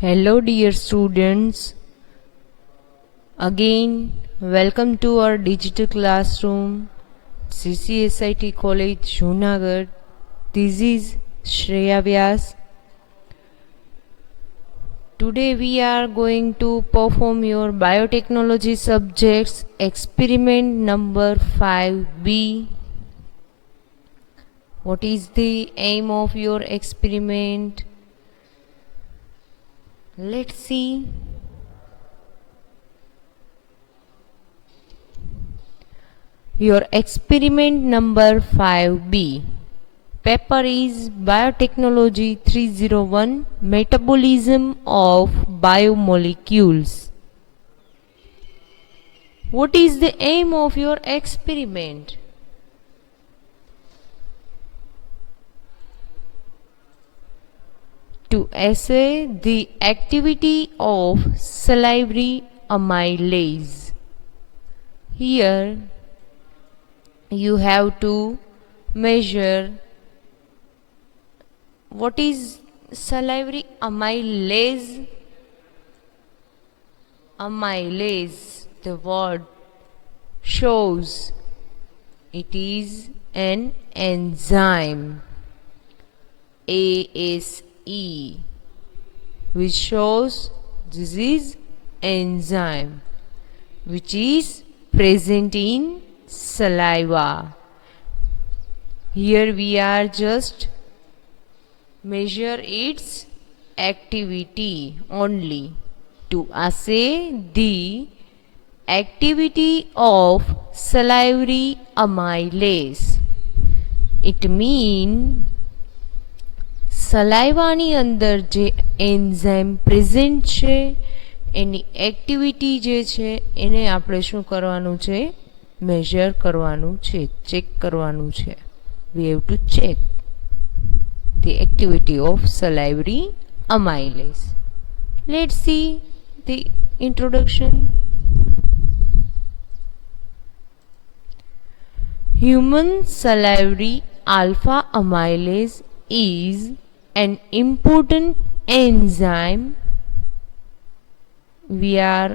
Hello, dear students. Again, welcome to our digital classroom, CCSIT College, Junagadh. This is Shreya Vyas. Today, we are going to perform your biotechnology subjects experiment number 5B. What is the aim of your experiment? Let's see. Your experiment number 5B. Paper is Biotechnology 301 Metabolism of Biomolecules. What is the aim of your experiment? To assay the activity of salivary amylase. Here you have to measure what is salivary amylase. Amylase, the word shows it is an enzyme, ASE, which shows this is enzyme which is present in saliva. Here we are just measure its activity only to assay the activity of salivary amylase. It means સલાઈવાની અંદર જે enzyme present છે એની activity જે છે એને આપણે શું કરવાનું છે? મેજર કરવાનું છે, ચેક કરવાનું છે. We have to check the activity of salivary amylase. Let's see the introduction. Human salivary alpha amylase is an important enzyme. We are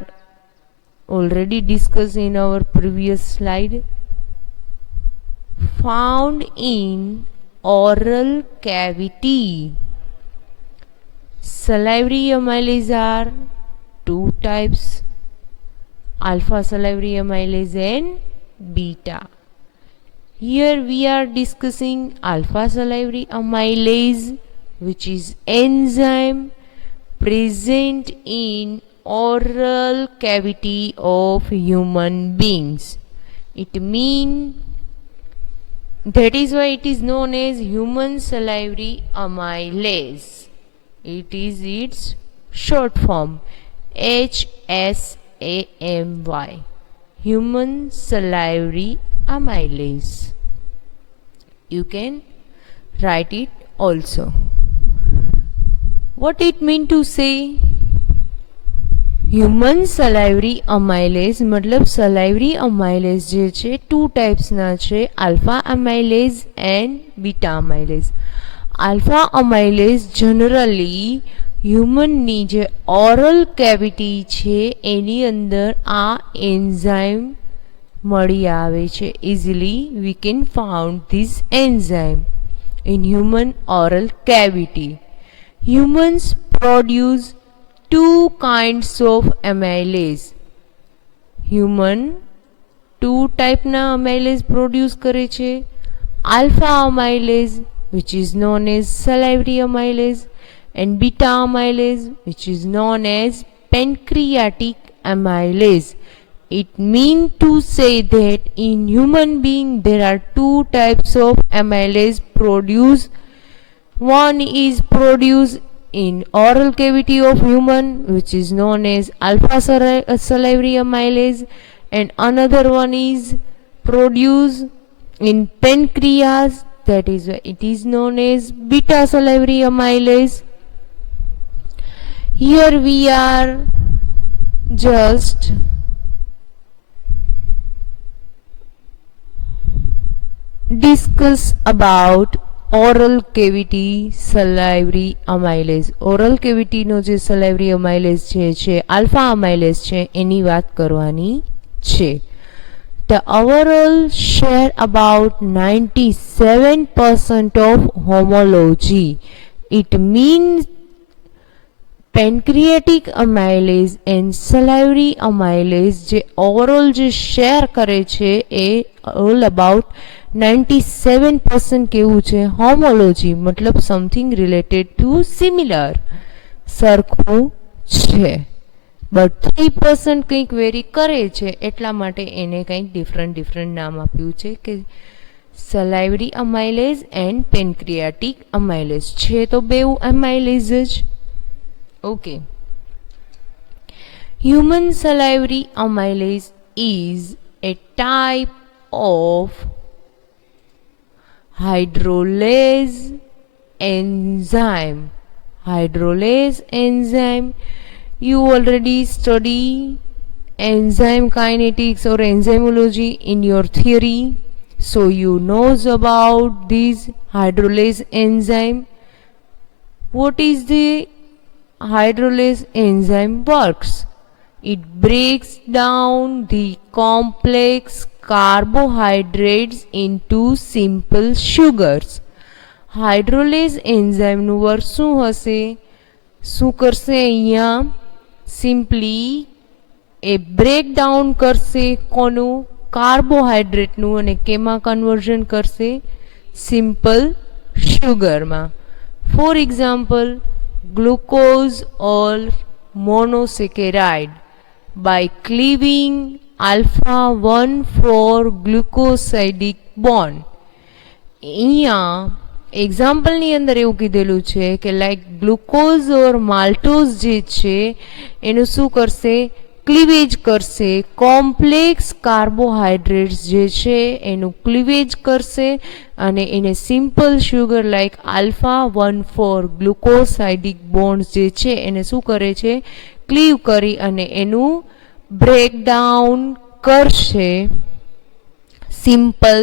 already discussed in our previous slide. Found in oral cavity. Salivary amylase are two types, alpha salivary amylase and beta. Here we are discussing alpha salivary amylase, which is enzyme present in oral cavity of human beings. It means that is why it is known as human salivary amylase. It is its short form, HSAMY, human salivary amylase. You can write it also. What it mean to say? Human salivary amylase मतलब salivary amylase જે છે two types ના છે, alpha amylase and beta amylase. Alpha amylase generally human ની જે oral cavity છે એની અંદર આ enzyme મળી આવે છે. Easily we can found this enzyme in human oral cavity. Humans produce two kinds of amylase. Human two type na amylase produce કરે છે. Alpha amylase, which is known as salivary amylase, and beta amylase, which is known as pancreatic amylase. It means to say that in human being there are two types of amylase produced. One is produced in oral cavity of human, which is known as alpha salivary amylase, and another one is produced in pancreas, that is why it is known as beta salivary amylase. Here we are just discuss about oral cavity salivary amylase. Oral કેવિટીનો જે salivary અમાઇલેઝ છે alpha અમાઇલેઝ છે એની વાત કરવાની છે. The overall share about 97% of homology. It means pancreatic amylase and salivary amylase જે overall જે share કરે છે એ ઓલ અબાઉટ 97% કેવું છે? હોમોલોજી મતલબ સમથિંગ રિલેટેડ ટુ સિમિલર, સરખું છે. બટ 3% કંઈક વેરી કરે છે એટલા માટે એને કંઈક ડિફરન્ટ નામ આપ્યું છે કે સલાઇવરી અમાઇલેઝ એન્ડ પેન્ક્રિયાટિક અમાઇલેઝ. છે તો બેઉ અમાઇલેઝ જ. Okay. Human salivary amylase is a type of hydrolase enzyme. Hydrolase enzyme. You already study enzyme kinetics or enzymology in your theory, so you knows about this hydrolase enzyme. What is the hydrolase enzyme works? It breaks down the complex carbohydrates into simple sugars. Hydrolase enzyme નું work શું હશે? શું કરશે અહીંયા? Simply એ break down કરશે કોનું? કાર્બોહાઈડ્રેટનું, અને કેમાં કન્વર્ઝન કરશે? સિમ્પલ શુગરમાં. For example, glucose or monosaccharide by cleaving alpha 1,4-glucosidic bond. અહીંયા એક્ઝામ્પલની અંદર એવું કીધેલું છે કે લાઈક ગ્લુકોઝ ઓર માલ્ટોઝ જે છે એનું શું કરશે? ક્લીવેજ કરશે. કોમ્પ્લેક્સ કાર્બોહાઈડ્રેટ્સ જે છે એનું ક્લીવેજ કરશે અને એને simple sugar like alpha one four glucosidic bonds જે છે એને શું કરે છે? ક્લીવ કરી અને એનું બ્રેકડાઉન કરશે સિમ્પલ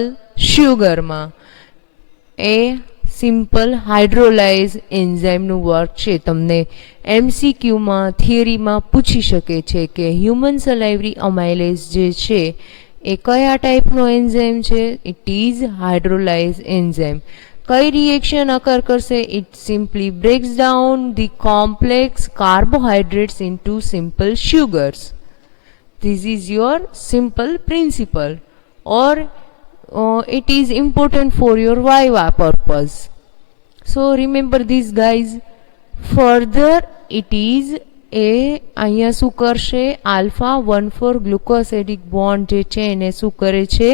શુગરમાં. એ સિમ્પલ હાઇડ્રોલાઇઝ એન્ઝાઇમનું વર્ક છે. તમને એમસીક્યુમાં થિયરીમાં પૂછી શકે છે કે હ્યુમન સલાઇવરી અમાઇલેઝ જે છે એ કયા ટાઈપનો એન્ઝાઇમ છે? It is hydrolyse enzyme. કઈ રિએક્શન અકર કરશે? It simply breaks down the complex carbohydrates into simple sugars. This is your simple principle or it is important for your viva purpose. So remember this guys. Further it is અહીંયા શું કરશે? Alpha 1,4-ગ્લુકોસાઇડિક bond જે છે એને શું કરે છે?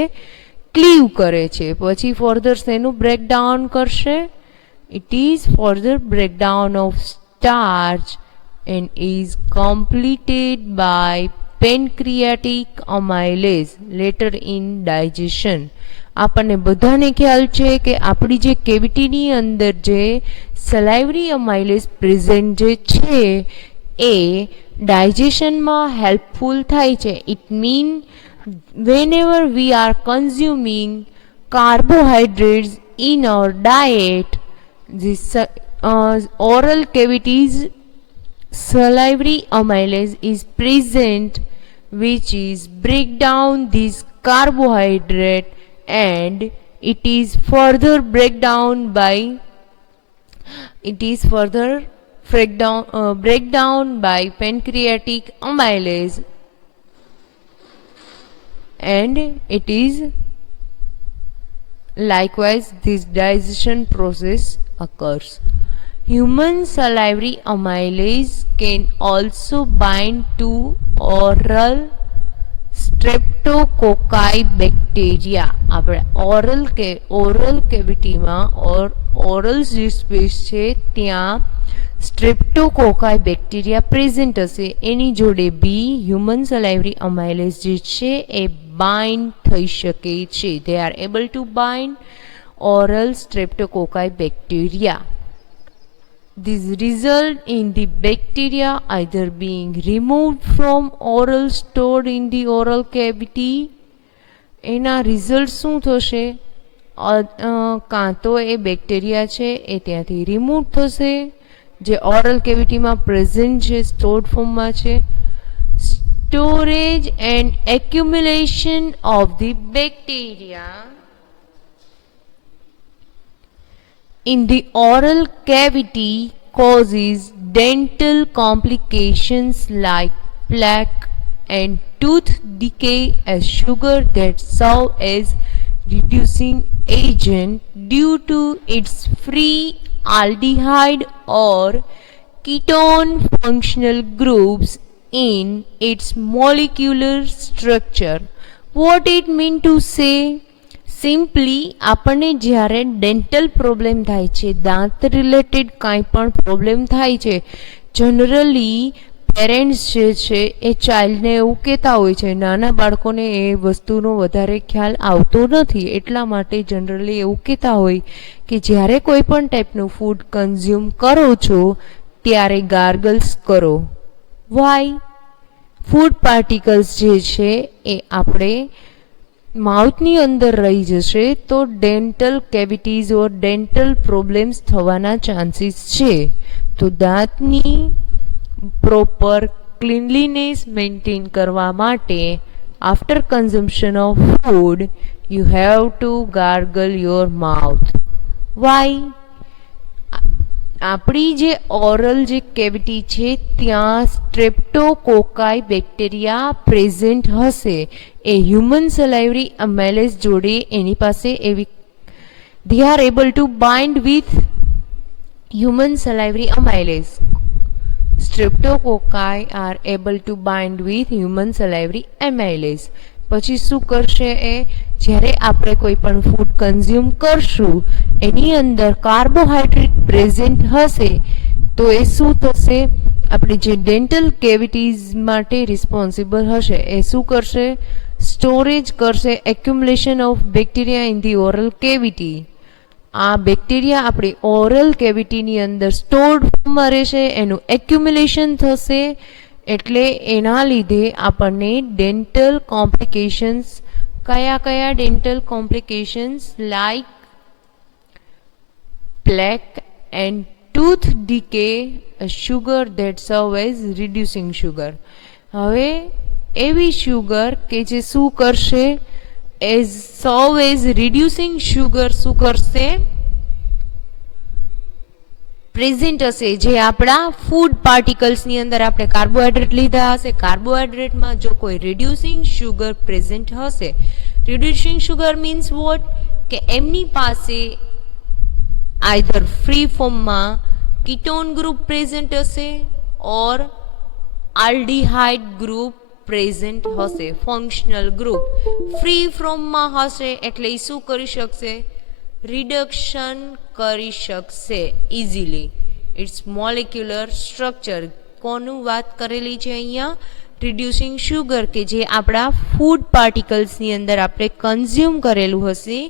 Clive કરે છે. પછી ફર્ધર એનું બ્રેકડાઉન કરશે. It is further breakdown of starch and is completed by pancreatic amylase later in digestion. આપણને બધાને ખ્યાલ છે કે આપણી જે કેવિટીની અંદર જે સલાઇવરી અમાઇલેઝ પ્રેઝન્ટ જે છે એ ડાયજેશનમાં હેલ્પફુલ થાય છે. It mean whenever we are consuming carbohydrates in our diet, this oral cavities salivary amylase is present, which is break down this carbohydrate and it is further breakdown by pancreatic amylase, and it is likewise this digestion process occurs. Human salivary amylase can also bind to oral streptococci bacteria. આપણે oral કેવિટીમાં oral જે space છે ત્યાં સ્ટ્રેપ્ટોકોકાઈ bacteria present હશે. એની જોડે બી human સલાઇવરી અમાઇલેઝ જે છે એ bind થઈ શકે છે. They are able to bind oral streptococci bacteria. This result in the bacteria either being removed from oral stored in the oral cavity. એના રિઝલ્ટ શું થશે? કાં તો એ બેક્ટેરિયા છે એ ત્યાંથી રિમૂવ થશે, જે ઓરલ કેવિટીમાં પ્રેઝન્ટ છે, સ્ટોર્ડ ફોર્મમાં છે. Storage and accumulation of the bacteria in the oral cavity causes dental complications like plaque and tooth decay, as sugar that serve as reducing agent due to its free aldehyde or ketone functional groups in its molecular structure. What it mean to say? Simply આપણને જ્યારે dental problem થાય છે, દાંત related કાંઈ પણ problem થાય છે, generally parents જે છે એ ચાઇલ્ડને એવું કહેતા હોય છે. નાના બાળકોને એ વસ્તુનો વધારે ખ્યાલ આવતો નથી, એટલા માટે જનરલી એવું કહેતા હોય કે જ્યારે કોઈ પણ ટાઈપનું ફૂડ કન્ઝ્યુમ કરો છો ત્યારે ગાર્ગલ્સ કરો. વાય? ફૂડ પાર્ટિકલ્સ જે છે એ આપણે માઉથની અંદર રહી જશે તો dental cavities or dental problems થવાના ચાન્સીસ છે. તો દાંતની પ્રોપર ક્લીનલીનેસ મેન્ટેન કરવા માટે after consumption of food you have to gargle your mouth. Why? આપણી જે ઓરલ જે કેવિટી છે ત્યાં સ્ટ્રેપ્ટોકોકાઈ બેક્ટેરિયા પ્રેઝન્ટ હશે. એ હ્યુમન સલાઇવરી અમાઇલેઝ જોડે એની પાસે એવી they are able to bind with human salivary amylase. Streptococci are able to bind with human salivary amylase. પછી શું કરશે એ? જ્યારે આપણે કોઈ પણ ફૂડ કન્ઝ્યુમ કરશું એની અંદર કાર્બોહાઈડ્રેટ પ્રેઝન્ટ હશે તો એ શું થશે? આપણી જે ડેન્ટલ કેવિટીઝ માટે રિસ્પોન્સિબલ હશે એ શું કરશે? સ્ટોરેજ કરશે accumulation of bacteria in the oral cavity. આ બેક્ટેરિયા આપણી ઓરલ કેવિટીની અંદર સ્ટોર્ડ ફોર્મમાં રહેશે, એનું એક્યુમ્યુલેશન થશે, એટલે એના લીધે આપણને ડેન્ટલ કોમ્પ્લિકેશન્સ, કયા કયા dental complications? Like plaque and tooth decay, a sugar that serve as reducing sugar. હવે એવી શુગર કે જે શું કરશે? એઝ સર્વ એઝ રિડ્યુસિંગ શુગર શું કરશે? પ્રેઝન્ટ હશે, જે આપણા ફૂડ પાર્ટિકલ્સની અંદર આપણે કાર્બોહાઈડ્રેટ લીધા હશે, કાર્બોહાઈડ્રેટમાં જો કોઈ રિડ્યુસિંગ શુગર પ્રેઝન્ટ હશે. Reducing sugar means what? કે એમની પાસે આઈધર ફ્રી ફોર્મમાં કીટોન ગ્રુપ પ્રેઝન્ટ હશે ઓર આલ્ડીહાઇડ ગ્રુપ પ્રેઝન્ટ હશે, ફંક્શનલ ગ્રુપ. ફ્રી ફોર્મમાં હશે એટલે એ શું કરી શકશે? રિડક્શન કરી શકશે ઇઝીલી. It's molecular structure. કોનું વાત કરેલી છે અહીંયા? રિડ્યુસિંગ શુગર, કે જે આપણા ફૂડ પાર્ટિકલ્સની અંદર આપણે કન્ઝ્યુમ કરેલું હશે,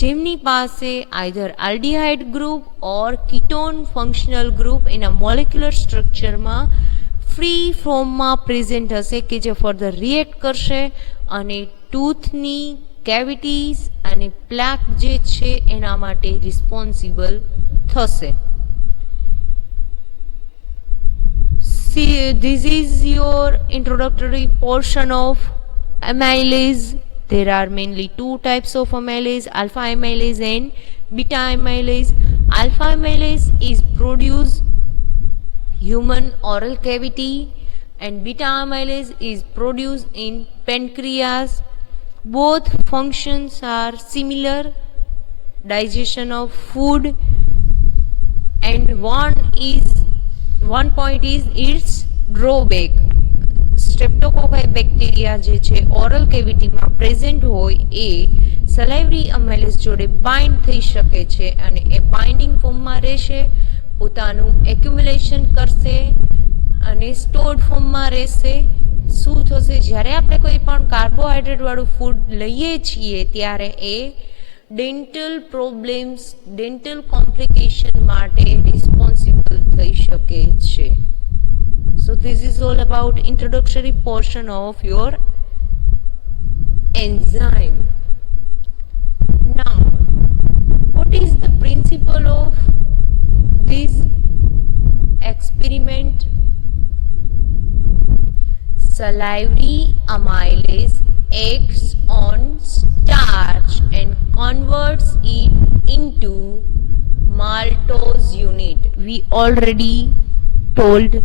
જેમની પાસે આઈધર આલ્ડીહાઇડ ગ્રુપ ઓર કીટોન ફંક્શનલ ગ્રુપ એના મોલેક્યુલર સ્ટ્રક્ચરમાં ફ્રી ફોર્મમાં પ્રેઝન્ટ હશે, કે જે ફર્ધર રિએક્ટ કરશે અને ટૂથની કેવિટીઝ અને પ્લેક જે છે એના માટે રિસ્પોન્સિબલ થશે. This is your introductory portion of amylase. There are mainly two types of amylase, alpha amylase and beta amylase. Alpha amylase is produced human oral cavity and beta amylase is produced in pancreas. Both functions are similar, digestion of food, and one point is its drawback. Streptococci bacteria જે છે oral કેવિટીમાં present હોય એ સલાઇવરી અમાઇલેઝ જોડે bind થઈ શકે છે અને એ binding ફોર્મમાં રહેશે, પોતાનું એક્યુમ્યુલેશન કરશે અને સ્ટોર્ડ ફોર્મમાં રહેશે. શું થશે? જ્યારે આપણે કોઈ પણ કાર્બોહાઈડ્રેટ વાળું ફૂડ લઈએ છીએ ત્યારે એ ડેન્ટલ પ્રોબ્લેમ્સ, ડેન્ટલ કોમ્પ્લિકેશન માટે રિસ્પોન્સિબલ થઈ શકે છે. So this is all about introductory portion of your enzyme. Now What is the principle of this experiment? Salivary amylase acts on starch and converts it into maltose unit. We already told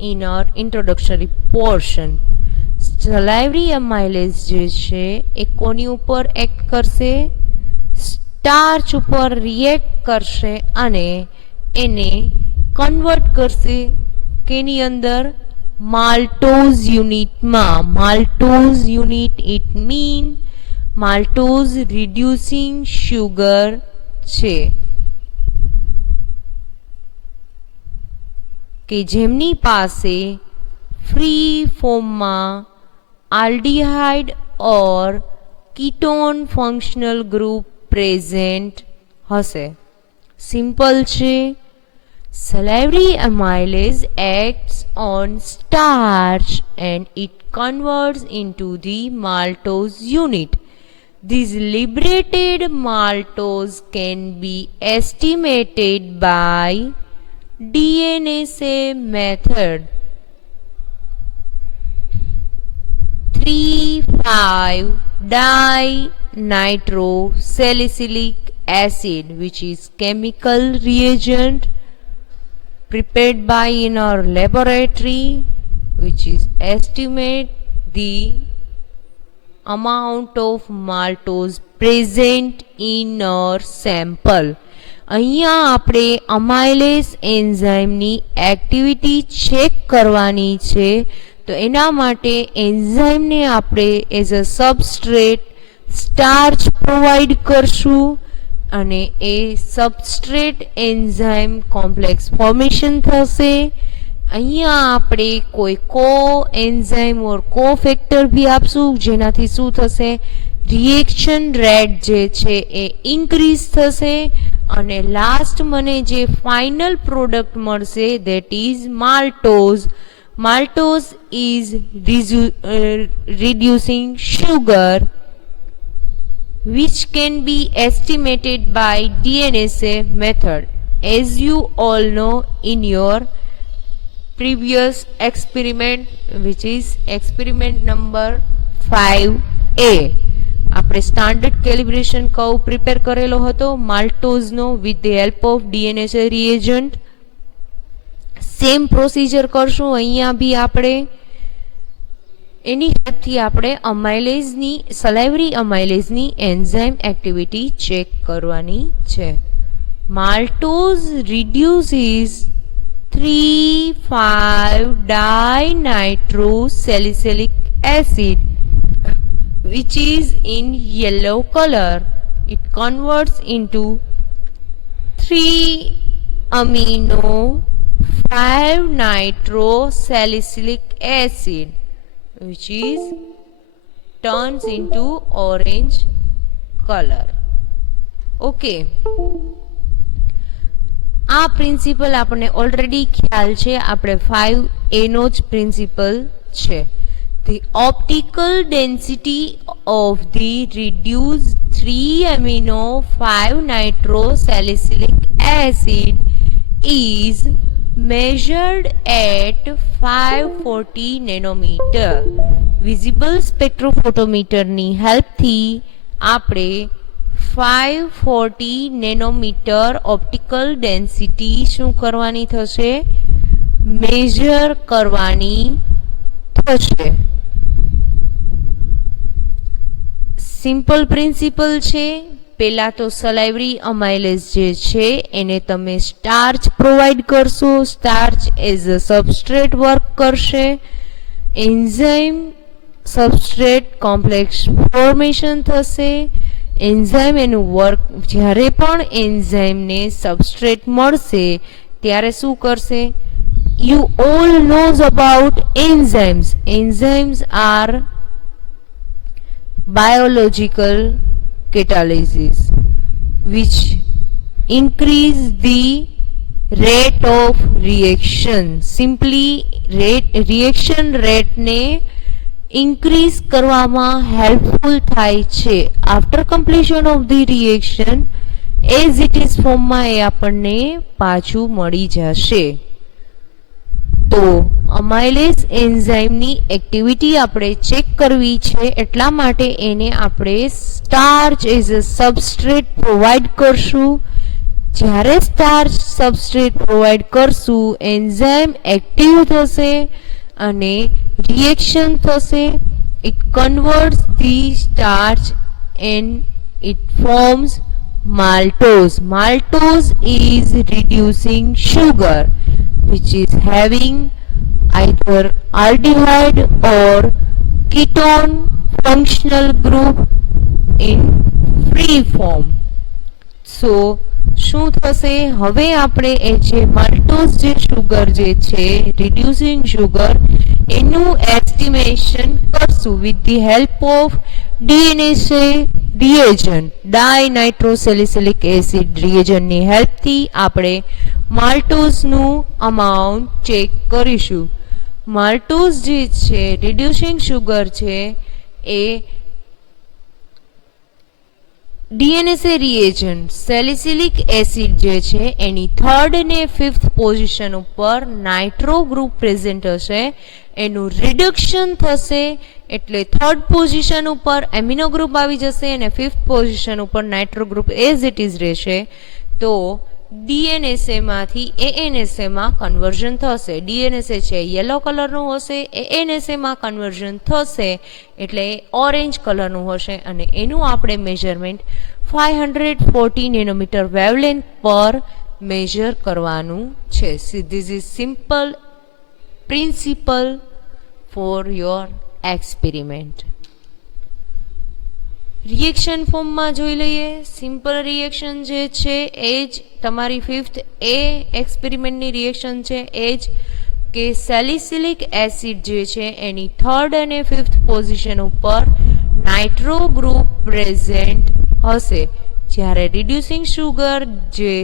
in our introductory portion. Salivary amylase જે છે એ કોની ઉપર act કરશે? Starch ઉપર react કરશે અને એને convert કરશે કેની અંદર? માલ્ટોઝ યુનિટમાં. Maltose unit it mean maltose reducing sugar છે કે જેમની પાસે ફ્રી ફોર્મમાં આલ્ડીહાઇડ ઓર કીટોન ફંક્શનલ ગ્રુપ પ્રેઝન્ટ હશે. સિમ્પલ છે. Salivary amylase acts on starch and it converts into the maltose unit. This liberated maltose can be estimated by DNSA method. 3,5-dinitro-salicylic acid, which is chemical reagent prepared by in our laboratory, which is estimate the amount of maltose present in our sample. અહીંયા આપણે અમાઇલેસ એન્ઝાઇમની activity check કરવાની છે. તો એના માટે એન્ઝાઇમને આપણે as a substrate starch provide કરશું અને એ સબસ્ટ્રેટ એન્ઝાઇમ કોમ્પ્લેક્સ ફોર્મેશન થશે. અહીંયા આપણે કોઈ કો એન્ઝાઇમ ઓર કો ફેક્ટર બી આપશું જેનાથી શું થશે? રિએક્શન રેટ જે છે એ ઇન્ક્રીઝ થશે અને લાસ્ટ મને જે ફાઇનલ પ્રોડક્ટ મળશે that is maltose. Maltose is reducing sugar which can be estimated by DNSA method, as you all know in your previous experiment, which is experiment number 5A. આપણે standard calibration curve prepare કરેલો હતો માલ્ટોઝનો with the help of DNSA reagent. Same procedure કરશું અહીંયા બી આપણે. એની હેલ્પથી આપણે અમાઇલેઝની સલાઇવરી અમાઇલેઝની એન્ઝાઇમ એક્ટિવિટી ચેક કરવાની છે. Maltose reduces 3,5-dinitro-salicylic acid, which is in yellow color. It converts into 3-amino-5-nitrosalicylic acid, which is turns into orange color. Okay. આ પ્રિન્સિપલ આપણને ઓલરેડી ખ્યાલ છે. આપણે 5A નો જ પ્રિન્સિપલ છે. The optical density of the reduced 3-amino-5-nitrosalicylic acid is measured at 540 nanometer. Visible spectrophotometer ની હેલ્પથી આપણે 540 nanometre optical density શું કરવાની થશે? મેજર કરવાની થશે. સિમ્પલ પ્રિન્સિપલ છે. પહેલા તો સલાઇવરી અમાઇલેઝ જે છે એને તમે સ્ટાર્ચ પ્રોવાઈડ કરશો. Starch as a substrate work કરશે. એન્ઝાઇમ સબસ્ટ્રેટ કોમ્પ્લેક્સ ફોર્મેશન થશે. એન્ઝાઇમ એનું વર્ક જ્યારે પણ એન્ઝાઇમને સબસ્ટ્રેટ મળશે ત્યારે શું કરશે? You all knows about enzymes. Enzymes are biological catalysis which increase the rate of reaction. Simply reaction rate ને increase કરવામાં helpful થાય છે. After completion of the reaction, as it is ફોર્મમાં એ આપણને પાછું મળી જશે. તો અમાઇલેઝ એન્ઝાઇમની એક્ટિવિટી આપણે ચેક કરવી છે, એટલા માટે એને આપણે starch as a substrate provide કરશું. જ્યારે સ્ટાર્ચ સબસ્ટ્રેટ પ્રોવાઈડ કરશું, એન્ઝાઇમ એક્ટિવ થશે અને રિએક્શન થશે. It converts the starch and it forms maltose. Maltose is reducing sugar which is having either aldehyde or ketone functional group in free form. So શું થશે? હવે આપણે એ જે maltose જે સુગર જે છે રિડ્યુસિંગ સુગર એનું એસ્ટિમેશન કરશું with the help of DNSA reagent, dinitrosalicylic acid reagentની હેલ્પથી આપણે માલ્ટોઝનું અમાઉન્ટ ચેક કરીશું. માલ્ટોઝ જે છે રિડ્યુસિંગ સુગર છે એ DNSA reagent સેલિસિલિક એસિડ જે છે એની 3rd અને 5th પોઝિશન ઉપર નાઇટ્રો ગ્રુપ પ્રેઝન્ટ હશે, એનું રિડક્શન થશે એટલે 3rd પોઝિશન ઉપર એમિનો ગ્રુપ આવી જશે અને 5th પોઝિશન ઉપર nitro group as it is રહેશે. તો DNSA માંથી ANSA માં કન્વર્ઝન થશે. DNSA છે યલો કલરનું હશે, ANSA માં કન્વર્ઝન થશે એટલે ઓરેન્જ કલરનું હશે અને એનું આપણે મેઝરમેન્ટ 540 નેનોમીટર વેવલેન્થ પર મેઝર કરવાનું છે. This is simple principal for your experiment. Reaction ફોર્મમાં જોઈ લઈએ. સિમ્પલ રિએક્શન જે છે એ જ તમારી 5th એ એક્સપેરિમેન્ટની રિએક્શન છે એ જ કે સેલિસિલિક એસિડ જે છે એની 3rd અને 5th પોઝિશન ઉપર નાઇટ્રો ગ્રુપ પ્રેઝન્ટ હશે, જ્યારે રિડ્યુસિંગ સુગર જે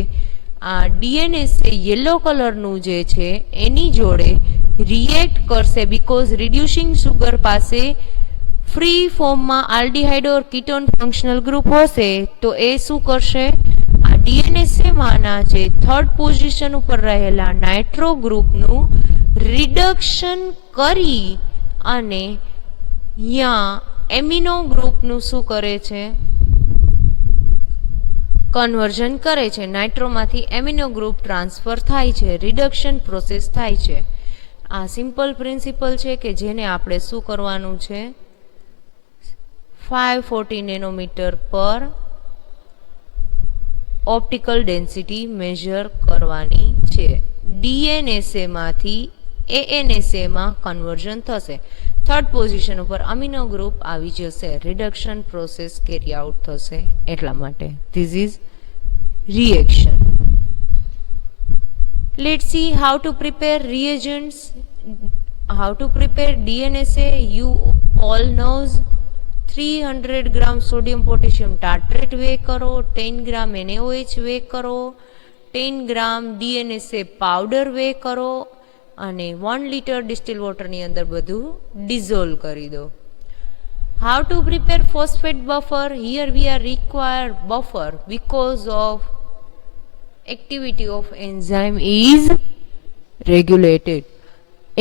આ DNSA યલો કલરનું જે છે એની જોડે રિએક્ટ કરશે. બીકોઝ રિડ્યુસિંગ સુગર પાસે ફ્રી ફોર્મમાં આલ્ડીહાઇડ ઓર કીટોન ફંક્શનલ ગ્રુપ હશે, તો એ શું કરશે? આ DNSA માંના જે 3rd પોઝિશન ઉપર રહેલા નાઇટ્રો ગ્રુપનું રિડક્શન કરી અને અહીંયા એમિનો ગ્રુપનું શું કરે છે? કન્વર્ઝન કરે છે. નાઇટ્રોમાંથી એમિનો ગ્રુપ ટ્રાન્સફર થાય છે, રિડક્શન પ્રોસેસ થાય છે. આ સિમ્પલ પ્રિન્સિપલ છે કે જેને આપણે શું કરવાનું છે? 540 નેનોમીટર પર ઓપ્ટિકલ ડેન્સિટી મેઝર કરવાની છે. DNSA માંથી ANSA માં કન્વર્ઝન થશે, 3rd પોઝિશન ઉપર અમિનો ગ્રુપ આવી જશે, રિડક્શન પ્રોસેસ કેરી આઉટ થશે એટલા માટે. This is reaction. Let's see how to prepare reagents. How to prepare DNSA? You all knows 300 gram sodium potassium tartrate weigh કરો, 10 ગ્રામ NaOH વે કરો, 10 ગ્રામ DNSA powder way કરો અને 1 litre distil વોટરની અંદર બધું dissolve કરી દો. How to prepare phosphate buffer? Here we are required buffer because of activity of enzyme is regulated.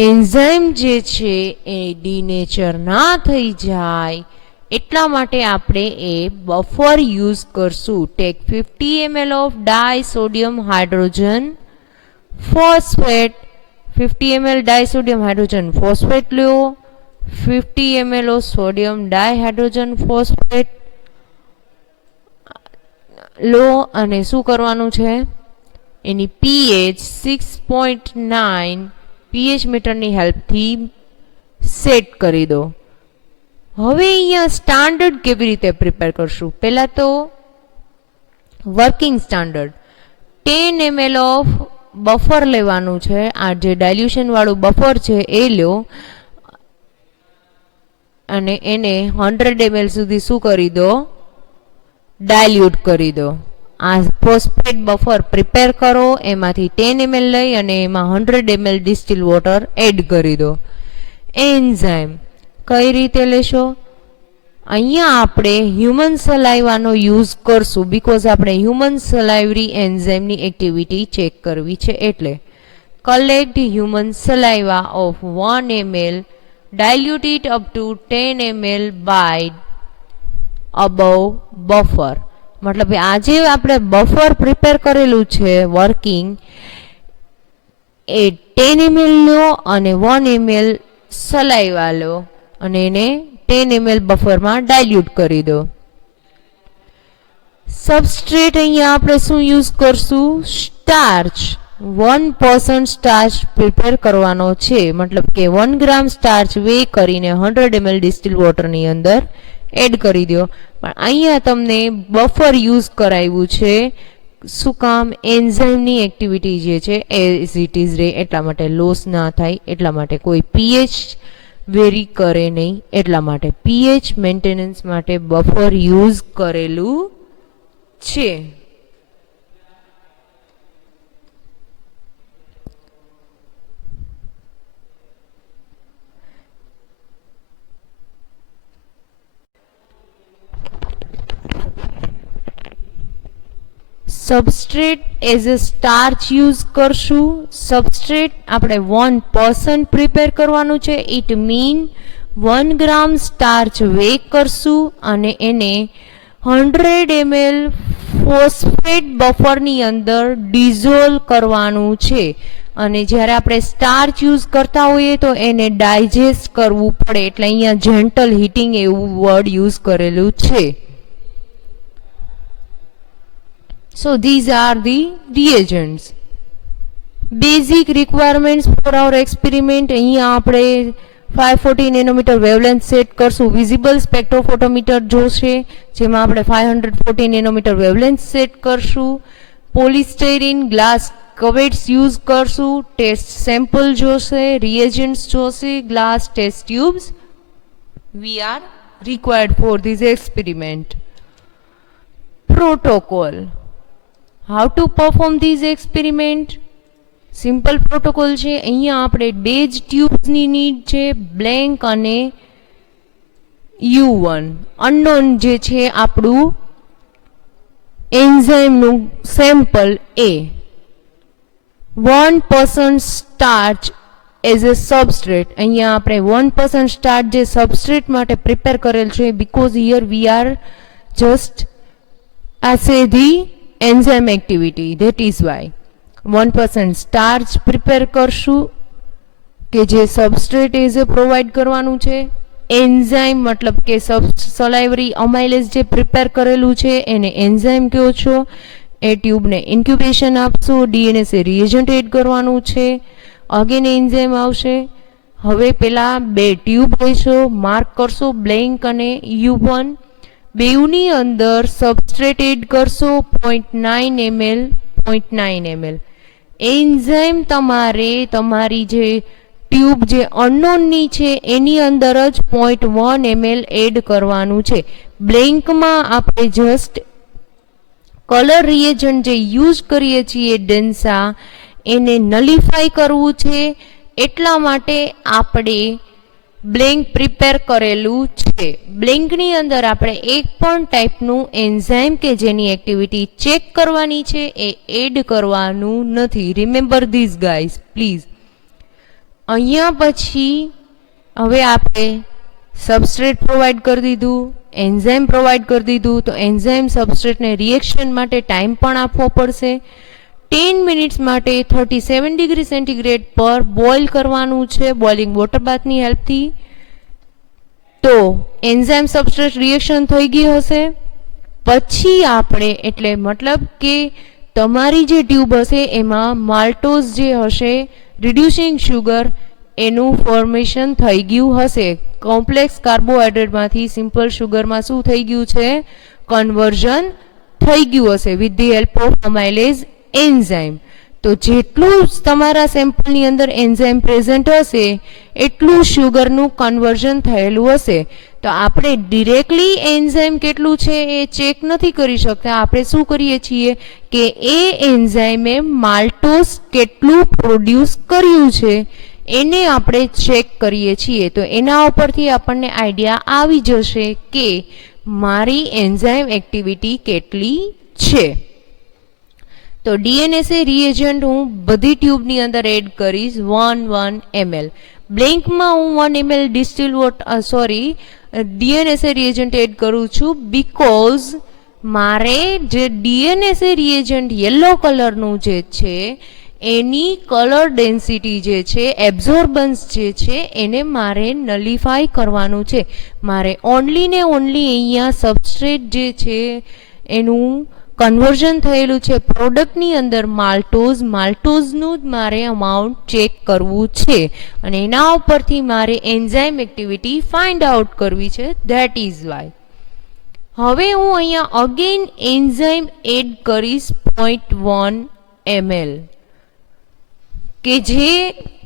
Enzyme જે છે એ ડિનેચર ના થઈ જાય એટલા માટે આપણે એ બફર યુઝ કરશું. Take 50 ml of disodium hydrogen phosphate. 50 ml disodium hydrogen phosphate લો. 50 ml of sodium dihydrogen phosphate લો અને શું કરવાનું છે? એની pH 6.9 pH મીટરની હેલ્પથી સેટ કરી દો. હવે અહીંયા સ્ટાન્ડર્ડ કેવી રીતે પ્રિપેર કરશું? પહેલાં તો working standard 10 ml of buffer લેવાનું છે. આ જે ડાયલ્યુશન વાળું બફર છે એ લો અને એને 100 ml સુધી શું કરી દો? ડાયલ્યુટ કરી દો. આ ફોસ્ફેટ બફર પ્રિપેર કરો, એમાંથી 10 ml લઈ અને એમાં 100 ml ડિસ્ટિલ વોટર એડ કરી દો. એન્ઝાઇમ કઈ રીતે લેશો? અહીંયા આપણે હ્યુમન સલાઈવાનો યુઝ કરશું બીકોઝ આપણે હ્યુમન સલાઇવરી એન્ઝાઇમની એક્ટિવિટી ચેક કરવી છે. એટલે collect human saliva of 1 ml, dilute it up to 10 ml by above buffer. મતલબ આજે આપણે બફર પ્રિપેર કરેલું છે વર્કિંગ એ 10 ml લો અને 1 ml સલાઈવા લો અને એને 10 ml બફરમાં ડાયલ્યુટ કરી દો. સબસ્ટ્રેટ અહીંયા આપણે શું યુઝ કરશું? સ્ટાર્ચ. 1% સ્ટાર્ચ પ્રિપેર કરવાનો છે, મતલબ કે 1 ગ્રામ સ્ટાર્ચ વે કરીને 100 ml ડિસ્ટિલ વોટરની અંદર એડ કરી દો. પણ અહીંયા તમને બફર યુઝ કરાવ્યું છે. શું કામ? એન્ઝાઇમની એક્ટિવિટી જે છે એઝ ઇટ ઇઝ રહે એટલા માટે, લોસ ના થાય એટલા માટે, કોઈ પીએચ વેરી કરે નહીં એટલા માટે, પીએચ મેન્ટેનન્સ માટે બફર યુઝ કરેલું છે. Substrate as a starch use કરશું. સબસ્ટ્રેટ આપણે 1% પ્રિપેર કરવાનું છે. It mean 1 gram starch way કરશું અને એને 100 ml ફોસ્ફેટ બફરની અંદર ડિઝોલ્વ કરવાનું છે. અને જ્યારે આપણે સ્ટાર્ચ યુઝ કરતા હોઈએ તો એને ડાયજેસ્ટ કરવું પડે એટલે અહીંયા જેન્ટલ હીટિંગ એવું વર્ડ યુઝ કરેલું છે. So these are the reagents. Basic requirements for our experiment. અહીંયા આપણે 540 nanometer wavelength સેટ કરશું. વિઝિબલ સ્પેક્ટ્રોફોટોમીટર જોશે જેમાં આપણે 540 nanometer wavelength સેટ કરશું. પોલિસ્ટેરીન ગ્લાસ કવેટ્સ યુઝ કરશું. ટેસ્ટ સેમ્પલ જોશે, reagents જોશે, glass test tubes we are required for this experiment. Protocol. How to perform this experiment? Simple protocol છે. અહીંયા આપણે બે જ ટ્યુબ્સની નીડ છે, બ્લેન્ક અને U1. અનનોન જે છે આપણું એન્ઝાઇમનું સેમ્પલ એ. 1% સ્ટાર્ચ એઝ અ સબસ્ટ્રેટ. અહીંયા આપણે 1% સ્ટાર્ચ જે સબસ્ટ્રેટ માટે પ્રિપેર કરેલ છે because here we are just assay the enzyme activity, that is why 1% starch prepare કરશું કે જે સબસ્ટ્રેટ એઝ પ્રોવાઈડ કરવાનું છે. એન્ઝાઇમ મતલબ કે સલાઇવરી અમાઇલેઝ જે પ્રિપેર કરેલું છે એને એન્ઝાઇમ કહો છો. એ ટ્યુબને ઇન્ક્યુબેશન આપશો, ડીએનએસ એ રિએજન્ટ એડ કરવાનું છે, અગેન એન્ઝાઇમ આવશે. હવે પેલા બે ટ્યુબ લેશો, માર્ક કરશો બ્લેન્ક અને U1. બેઉની અંદર સબસ્ટ્રેટ એડ કરશો 0.9 ml 0.9 ml. એન્ઝાઇમ તમારે તમારી જે ટ્યુબ જે અનનોનની છે એની અંદર જ 0.1 ml એડ કરવાનું છે. બ્લેન્કમાં આપણે જસ્ટ કલર રિએજન્ટ જે યુઝ કરીએ છીએ ડેન્સા એને નલિફાઈ કરવું છે એટલા માટે આપણે બ્લેન્ક પ્રિપેર કરેલું છે. બ્લેન્કની અંદર આપણે એક પણ ટાઈપનું એન્ઝાઇમ કે જેની એક્ટિવિટી ચેક કરવાની છે એ એડ કરવાનું નથી. Remember this guys please. અહીંયા પછી હવે આપણે સબસ્ટ્રેટ પ્રોવાઈડ કરી દીધું, એન્ઝાઇમ પ્રોવાઈડ કરી દીધું, તો એન્ઝાઇમ સબસ્ટ્રેટને રિએક્શન માટે ટાઈમ પણ આપવો પડશે. 10 મિનિટ્સ માટે 37 ડિગ્રી સેન્ટીગ્રેડ પર બોઇલ કરવાનું છે બોઇલિંગ વોટર બાથની હેલ્પથી. તો એન્ઝાઇમ સબસ્ટ્રેટ રિએક્શન થઈ ગઈ હશે. પછી આપણે એટલે મતલબ કે તમારી જે ટ્યુબ હશે એમાં માલ્ટોઝ જે હશે રિડ્યુસિંગ શુગર એનું ફોર્મેશન થઈ ગયું હશે. કોમ્પ્લેક્સ કાર્બોહાઈડ્રેટમાંથી સિમ્પલ શુગરમાં શું થઈ ગયું છે? કન્વર્ઝન થઈ ગયું હશે with the help of amylase enzyme. તો જેટલું તમારા સેમ્પલની અંદર એન્ઝાઇમ પ્રેઝન્ટ હશે એટલું શુગરનું કન્વર્ઝન થયેલું હશે. તો આપણે ડિરેક્ટલી એન્ઝાઇમ કેટલું છે એ ચેક નથી કરી શકતા. આપણે શું કરીએ છીએ કે એ એન્ઝાઇમે માલ્ટોઝ કેટલું પ્રોડ્યુસ કર્યું છે એને આપણે ચેક કરીએ છીએ તો એના ઉપરથી આપણને આઈડિયા આવી જશે કે મારી એન્ઝાઇમ એક્ટિવિટી કેટલી છે. તો ડીએનએસએ રિએજન્ટ હું બધી ટ્યુબની અંદર એડ કરીશ 1 ml. બ્લેન્કમાં હું 1 ml distil water DNSA reagent add કરું છું બીકોઝ મારે જે ડીએનએસએ રિએજન્ટ યલો કલરનું જે છે એની કલર ડેન્સિટી જે છે એબ્ઝોર્બન્સ જે છે એને મારે નલિફાઈ કરવાનું છે. મારે ઓનલી ને ઓનલી અહીંયા સબસ્ટ્રેટ જે છે એનું કન્વર્ઝન થયેલું છે પ્રોડક્ટની અંદર માલ્ટોઝનું જ મારે અમાઉન્ટ ચેક કરવું છે અને એના ઉપરથી મારે એન્ઝાઇમ એક્ટિવિટી ફાઇન્ડ આઉટ કરવી છે. ધેટ ઇઝ વાય હવે હું અહીંયા અગેન એન્ઝાઇમ એડ કરીશ 0.1 ml કે જે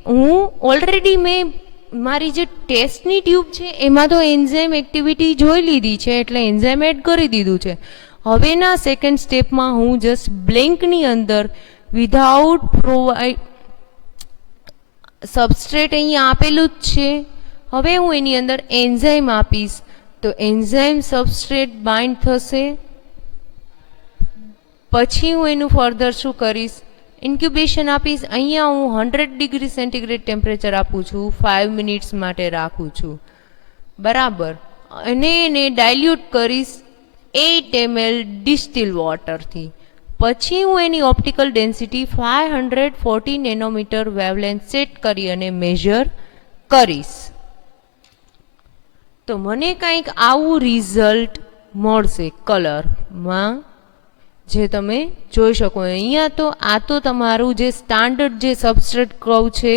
હું ઓલરેડી મેં મારી જે ટેસ્ટની ટ્યુબ છે એમાં તો એન્ઝાઇમ એક્ટિવિટી જોઈ લીધી છે એટલે એન્ઝાઇમ એડ કરી દીધું છે. હવેના સેકન્ડ સ્ટેપમાં હું જસ્ટ બ્લેન્કની અંદર વિધાઉટ સબસ્ટ્રેટ અહીંયા આપેલું જ છે. હવે હું એની અંદર એન્ઝાઇમ આપીશ તો એન્ઝાઇમ સબસ્ટ્રેટ બાઇન્ડ થશે. પછી હું એનું ફર્ધર શું કરીશ ઇન્ક્યુબેશન આપીશ. અહીંયા હું 100 ડિગ્રી સેન્ટીગ્રેડ ટેમ્પરેચર આપું છું 5 મિનિટ્સ માટે રાખું છું બરાબર. અને એને ડાયલ્યુટ કરીશ 8 ml ડિસ્ટિલ વોટરથી. પછી હું એની optical density 540 nanometre wavelength set કરી અને મેજર કરીશ. તો મને કંઈક આવું રિઝલ્ટ મળશે કલરમાં જે તમે જોઈ શકો. અહીંયા તો આ તો તમારું જે સ્ટાન્ડર્ડ જે સબસ્ટ્રેટ કર્વ છે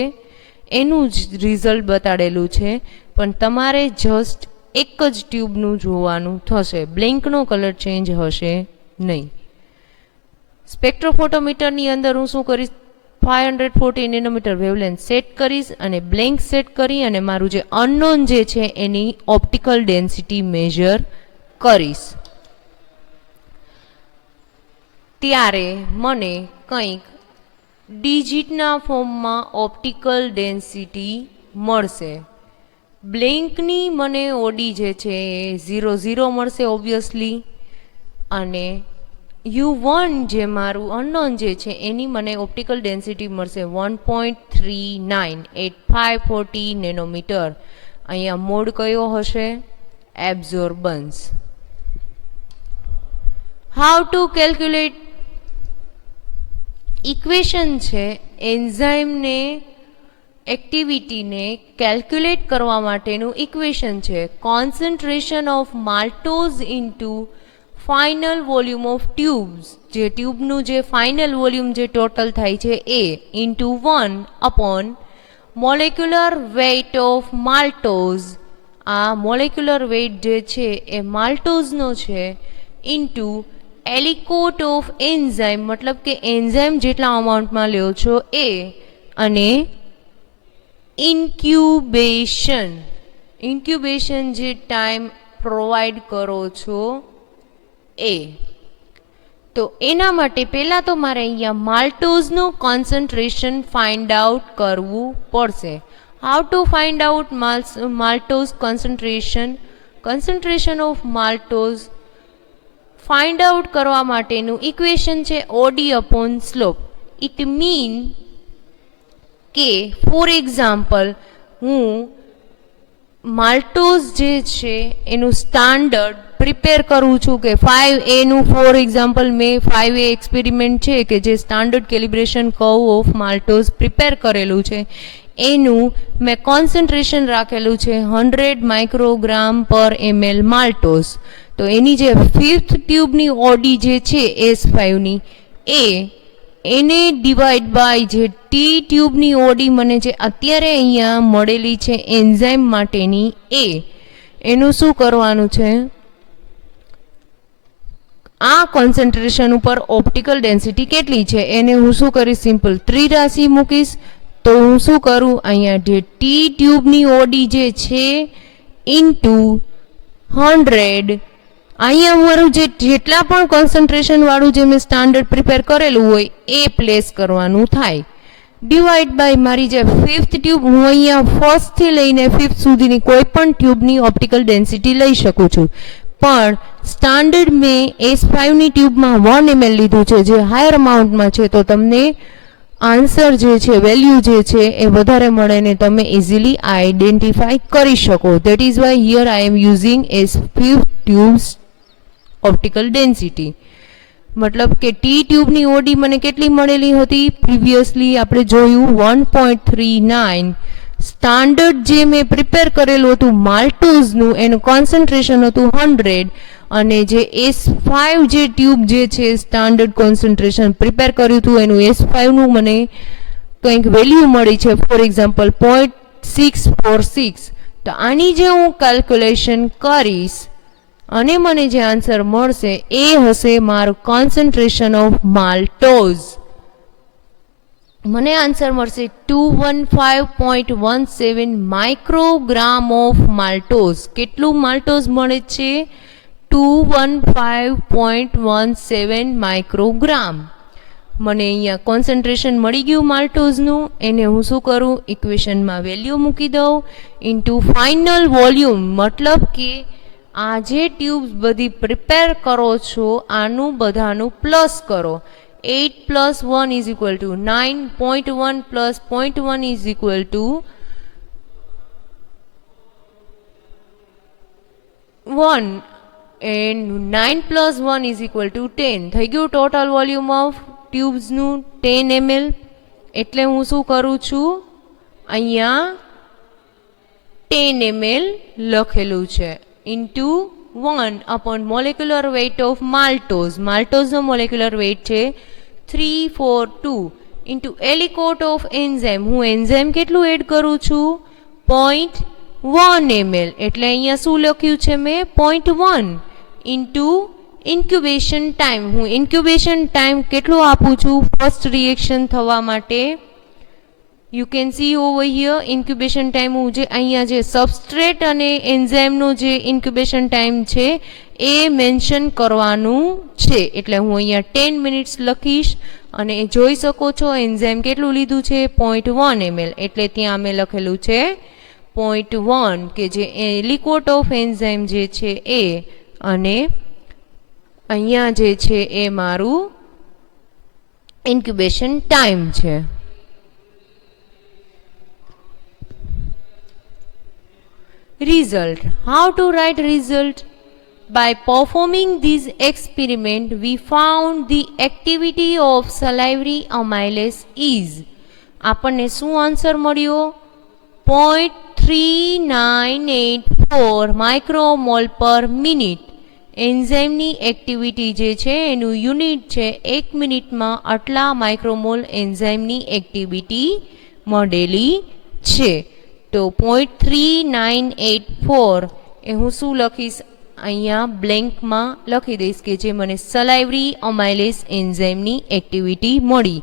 એનું જ રિઝલ્ટ બતાડેલું છે પણ તમારે જસ્ટ એક જ ટ્યુબનું જોવાનું થશે. બ્લેન્કનો કલર ચેન્જ હશે નહીં. સ્પેક્ટ્રોફોટોમીટરની અંદર હું શું કરીશ 540 નેનોમીટર વેવલેન્થ સેટ કરીશ અને બ્લેન્ક સેટ કરી અને મારું જે અનનોન જે છે એની ઓપ્ટિકલ ડેન્સિટી મેજર કરીશ. ત્યારે મને કંઈક ડિજિટના ફોર્મમાં ઓપ્ટિકલ ડેન્સિટી મળશે. બ્લેન્કની મને ઓડી જે છે એ 0 મળશે ઓબ્વિયસલી અને U1 જે મારું અનનોન જે છે એની મને ઓપ્ટિકલ ડેન્સિટી મળશે 1.398540 નેનોમીટર. અહીંયા મોડ કયો હશે absorbance. How to calculate equation છે એન્ઝાઇમને એક્ટિવિટીને કેલ્ક્યુલેટ કરવા માટેનું ઇક્વેશન છે concentration of maltose into final volume of tubes. જે ટ્યુબનું જે ફાઇનલ વોલ્યુમ જે ટોટલ થાય છે એ into 1 upon molecular weight of maltose. આ મોલેક્યુલર વેઇટ જે છે એ માલ્ટોઝનો છે ઇન્ટુ એલિકોટ ઓફ એન્ઝાઇમ મતલબ કે એન્ઝાઇમ જેટલા અમાઉન્ટમાં લ્યો છો એ અને ઇન્ક્યુબેશન જે ટાઈમ પ્રોવાઈડ કરો છો એ. તો એના માટે પહેલાં તો મારે અહીંયા માલ્ટોઝનું કોન્સન્ટ્રેશન ફાઇન્ડ આઉટ કરવું પડશે. How to find out maltose concentration of maltose find out કરવા માટેનું ઇક્વેશન છે Audi upon slope. It mean કે ફોર એક્ઝામ્પલ હું માલ્ટોઝ જે છે એનું સ્ટાન્ડર્ડ પ્રિપેર કરું છું કે 5A નું ફોર એક્ઝામ્પલ મેં 5A એક્સપેરિમેન્ટ છે કે જે standard calibration curve of maltose prepare કરેલું છે એનું મેં કોન્સન્ટ્રેશન રાખેલું છે 100 માઇક્રોગ્રામ પર ml માલ્ટોઝ. તો એની જે 5th ટ્યુબની ઓડી જે છે S5ની એને ડિવાઈડ બાય જે ટી ટ્યુબની ઓડી મને જે અત્યારે અહીંયા મળેલી છે એન્ઝાઇમ માટેની એનું શું કરવાનું છે આ કોન્સન્ટ્રેશન ઉપર ઓપ્ટિકલ ડેન્સિટી કેટલી છે એને હું શું કરીશ સિમ્પલ ત્રિરાશિ મૂકીશ. તો હું શું કરું અહીંયા જે ટી ટ્યુબની ઓડી જે છે ઇન્ટુ 100 અહીંયા મારું જેટલા પણ કોન્સન્ટ્રેશન વાળું જે મેં સ્ટાન્ડર્ડ પ્રિપેર કરેલું હોય એ પ્લેસ કરવાનું થાય. ડિવાઈડ બાય મારી જે ફિફ્થ ટ્યુબ, હું અહીંયા ફર્સ્ટથી લઈને ફિફ્થ સુધીની કોઈ પણ ટ્યુબની ઓપ્ટિકલ ડેન્સિટી લઈ શકું છું. પણ સ્ટાન્ડર્ડ મેં S5ની ટ્યુબમાં 1 ml લીધું છે, જે હાયર અમાઉન્ટમાં છે, તો તમને આન્સર જે છે, વેલ્યુ જે છે એ વધારે મળે ને તમે ઇઝીલી આઈડેન્ટિફાઈ કરી શકો. That is why here I am using S5 tubes optical density. મતલબ કે ટી ટ્યુબની ઓડી મને કેટલી મળેલી હતી? પ્રીવિયસલી આપણે જોયું 1.39. સ્ટાન્ડર્ડ જે મેં પ્રિપેર કરેલું હતું માલ્ટોઝનું, એનું કોન્સન્ટ્રેશન હતું 100, અને જે S5 જે ટ્યુબ જે છે સ્ટાન્ડર્ડ કોન્સન્ટ્રેશન પ્રિપેર કર્યું હતું એનું S5નું મને કંઈક વેલ્યુ મળી છે, ફોર એક્ઝામ્પલ 0.646. તો આની જે હું કેલ્ક્યુલેશન કરીશ અને મને જે આન્સર મળશે એ હશે મારું કોન્સન્ટ્રેશન ઓફ માલ્ટોઝ. મને આન્સર મળશે 215.17 માઇક્રોગ્રામ ઓફ માલ્ટોઝ. કેટલું માલ્ટોઝ મળે છે? 215.17 માઇક્રોગ્રામ. મને અહીંયા કોન્સન્ટ્રેશન મળી ગયું માલ્ટોઝનું. એને હું શું કરું? ઇક્વેશનમાં વેલ્યુ મૂકી દઉં ઇન્ટુ ફાઇનલ વોલ્યુમ. મતલબ કે આ જે ટ્યુબ્સ બધી પ્રિપેર કરો છો આનું બધાનું પ્લસ કરો. 8 + 1 = 9. 0.1 + 0.1 = 1. and 9 + 1 = 10. થઈ ગયું ટોટલ વોલ્યુમ ઓફ ટ્યુબ્સનું 10 ml. એટલે હું શું કરું છું? અહીંયા 10 ml લખેલું છે into 1 / molecular weight of maltose. માલ્ટોઝનો મોલેક્યુલર વેઇટ છે 342 ઇન્ટુ એલિકોટ ઓફ એન્ઝાઇમ. હું એન્ઝાઇમ કેટલું એડ કરું છું? 0.1 ml. એટલે અહીંયા શું લખ્યું છે મેં? 0.1 ઇન્ટુ ઇન્ક્યુબેશન ટાઈમ. હું ઇન્ક્યુબેશન ટાઈમ કેટલો આપું છું ફર્સ્ટ રિએક્શન થવા માટે? You can see over here incubation time. હું જે અહીંયા જે સબસ્ટ્રેટ અને એન્ઝાઇમનો જે ઇન્ક્યુબેશન ટાઈમ છે એ મેન્શન કરવાનું છે. એટલે હું અહીંયા 10 મિનિટ્સ લખીશ અને જોઈ શકો છો એન્ઝાઇમ કેટલું લીધું છે? 0.1 ml. એટલે ત્યાં મેં લખેલું છે 0.1 કે જે એલિકોટ ઓફ એન્ઝાઇમ જે છે એ, અને અહીંયા જે છે એ મારું ઇન્ક્યુબેશન ટાઈમ છે. Result. How to write result? By performing this experiment, we found the activity of salivary amylase is. આપણને શું આન્સર મળ્યો? 0.3984 માઇક્રોમોલ પર મિનિટ. એન્ઝાઇમની એક્ટિવિટી જે છે એનું યુનિટ છે 1 મિનિટમાં આટલા માઇક્રોમોલ એન્ઝાઇમની એક્ટિવિટી મળેલી છે. તો 0.3984 એ હું શું લખીશ? અહીંયા બ્લેન્કમાં લખી દઈશ કે જે મને સલાઇવરી અમાઇલેસ એન્ઝાઇમની એક્ટિવિટી મળી.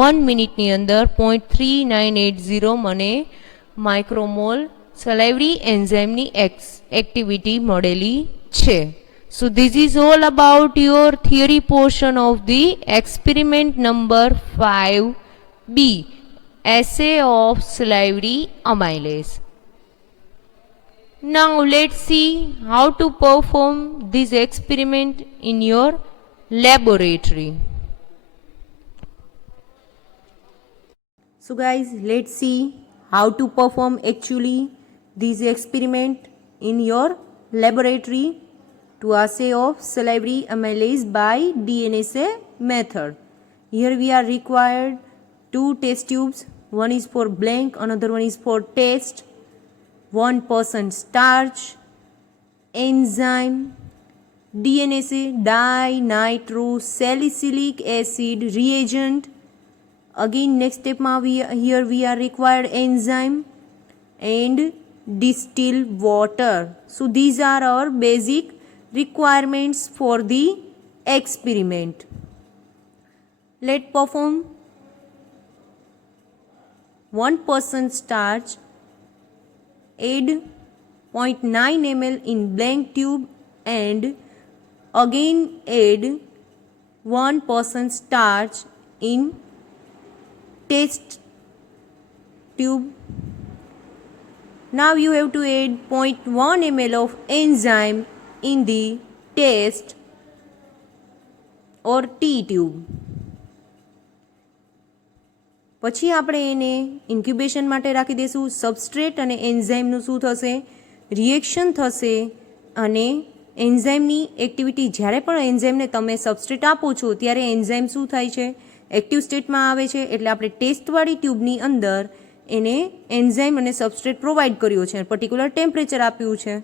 1 મિનિટની અંદર 0.3980 મને માઇક્રોમોલ સલાઇવરી એન્ઝાઇમની એક્ટિવિટી મળેલી છે. So this is all about your theory portion of the experiment number 5B. Assay of salivary amylase. Now let's see how to perform this experiment in your laboratory. So guys, let's see how to perform actually this experiment in your laboratory to assay of salivary amylase by DNSA method. Here we are required 2 test tubes. One is for blank, another one is for test. 1% starch, enzyme, DNSA dinitro-salicylic acid reagent. Again next step here we are required enzyme and distilled water. So these are our basic requirements for the experiment. Let's perform 1% starch, add 0.9 ml in blank tube and again add 1% starch in test tube. Now you have to add 0.1 ml of enzyme in the test or T tube. પછી આપણે એને incubation માટે રાખી દઈશું. Substrate અને એન્ઝાઇમનું શું થશે? Reaction થશે અને એન્ઝાઇમની એક્ટિવિટી, જ્યારે પણ એન્ઝાઇમને તમે સબસ્ટ્રેટ આપો છો ત્યારે એન્ઝાઇમ શું થાય છે? એક્ટિવ સ્ટેટમાં આવે છે. એટલે આપણે ટેસ્ટવાળી ટ્યુબની અંદર એને એન્ઝાઇમ અને સબસ્ટ્રેટ પ્રોવાઈડ કર્યો છે, પર્ટિક્યુલર ટેમ્પરેચર આપ્યું છે.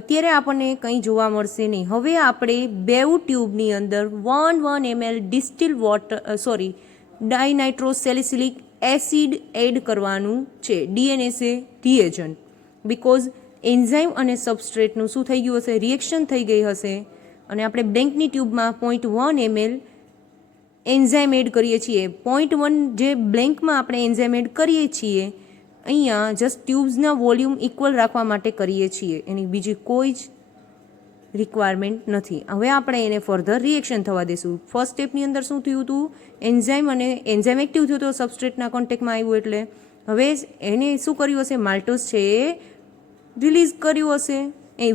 અત્યારે આપણને કંઈ જોવા મળશે નહીં. હવે આપણે બેઉ ટ્યુબની અંદર 1 ml distil water dinitrosalicylic acid add કરવાનું છે, ડીએનએસએ રિએજન્ટ. બિકોઝ એન્ઝાઇમ અને સબસ્ટ્રેટનું શું થઈ ગયું હશે? રિએક્શન થઈ ગઈ હશે અને આપણે બ્લેન્કની ટ્યુબમાં 0.1 ml એન્ઝાઇમ એડ કરીએ છીએ. 0.1 જે બ્લેન્કમાં આપણે એન્ઝાઇમ એડ કરીએ છીએ, અહીંયા જસ્ટ ટ્યુબ્સના વોલ્યુમ ઇક્વલ રાખવા માટે કરીએ છીએ, એની બીજી કોઈ જ રિક્વાયરમેન્ટ નથી. હવે આપણે એને ફર્ધર રિએક્શન થવા દઈશું. ફર્સ્ટ સ્ટેપની અંદર શું થયું હતું? એન્ઝાઇમ અને એન્ઝાઇમ એક્ટિવ થયું હતું, સબસ્ટ્રેટના કોન્ટેક્ટમાં આવ્યું. એટલે હવે એને શું કર્યું હશે? માલ્ટોઝ છે એ રિલીઝ કર્યું હશે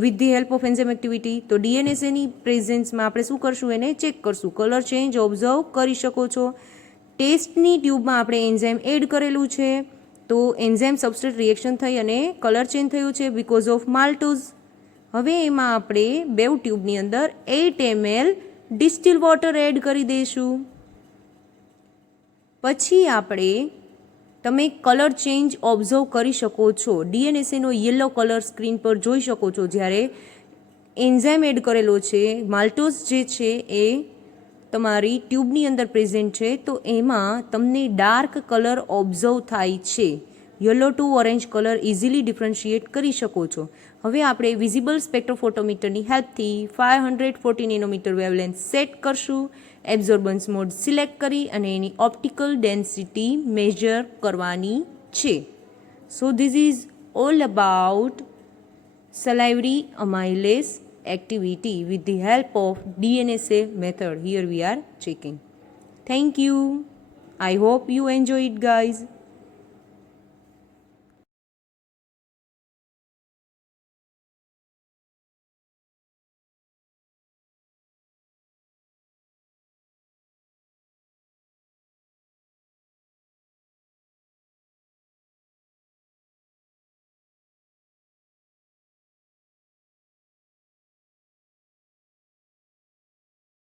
with the help of enzyme activity. તો ડીએનએસએની પ્રેઝન્સમાં આપણે શું કરશું? એને ચેક કરશું. કલર ચેન્જ ઓબ્ઝર્વ કરી શકો છો. ટેસ્ટની ટ્યુબમાં આપણે એન્ઝાઇમ એડ કરેલું છે, તો એન્ઝાઇમ સબસ્ટ્રેટ રિએક્શન થઈ અને કલર ચેન્જ થયું છે બિકોઝ ઓફ માલ્ટોઝ. હવે એમાં આપણે બેઉ ટ્યુબની અંદર 8 ml ડિસ્ટિલ વોટર એડ કરી દઈશું. પછી આપણે તમે કલર ચેન્જ ઓબ્ઝર્વ કરી શકો છો. ડીએનએસએનો યલો કલર સ્ક્રીન પર જોઈ શકો છો. જ્યારે એન્ઝાઇમ એડ કરેલો છે, માલ્ટોઝ જે છે એ તમારી ટ્યુબની અંદર પ્રેઝન્ટ છે, તો એમાં તમને ડાર્ક કલર ઓબ્ઝર્વ થાય છે. Yellow to orange colour easily differentiate કરી શકો છો. હવે આપણે વિઝિબલ સ્પેક્ટ્રોફોટોમીટરની હેલ્પથી 540 નેનોમીટર વેવલેન્થ સેટ કરશું. એબ્ઝોર્બન્સ મોડ સિલેક્ટ કરી અને એની ઓપ્ટિકલ ડેન્સિટી મેજર કરવાની છે. So this is all about salivary amylase activity with the help of DNSA method. Here we are checking. Thank you. I hope you enjoy it, guys.